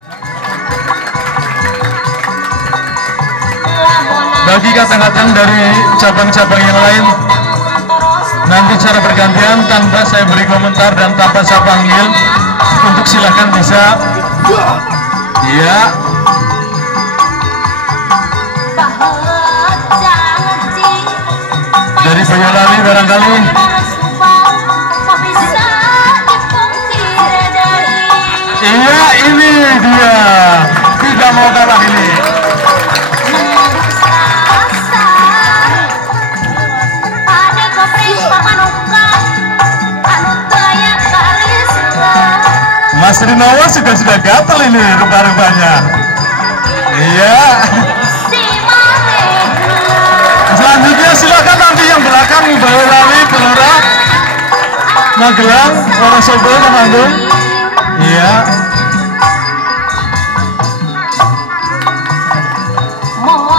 Bagi kadang-kadang dari cabang-cabang yang lain, nanti cara bergantian tanpa saya beri komentar dan tanpa saya panggil, untuk silahkan bisa, ya. Dari Boyolali barangkali. Iya, ini dia. Tidak mau kalah ini. Mas Rinawa sudah gatel ini rupa-rupanya. Iya. Selanjutnya silakan nanti yang belakang Boyolali, Blora, Magelang, Wonosobo, Temanggung. Iya.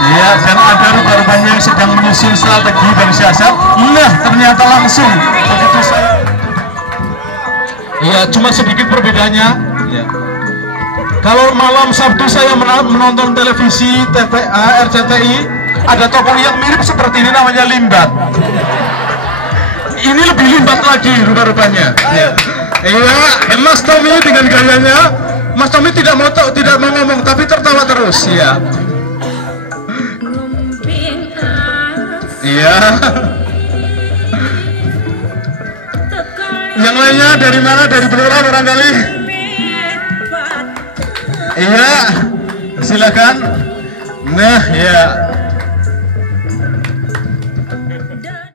Iya, dan ada rupa-rupanya yang sedang menyusun strategi dan siasat. Nah, ternyata langsung begitu saya. Iya, cuma sedikit perbedaannya. Ya. Kalau malam Sabtu saya menonton televisi RCTI, ada tokoh yang mirip seperti ini namanya Limbat. Ini lebih limbat lagi rupa-rupanya. Ya. Iya, Mas Tommy dengan gayanya, Mas Tommy tidak mau ngomong tapi tertawa terus. Ya. Iya. Yang lainnya dari mana? Dari Blora barangkali. Iya, silakan. Nah, ya.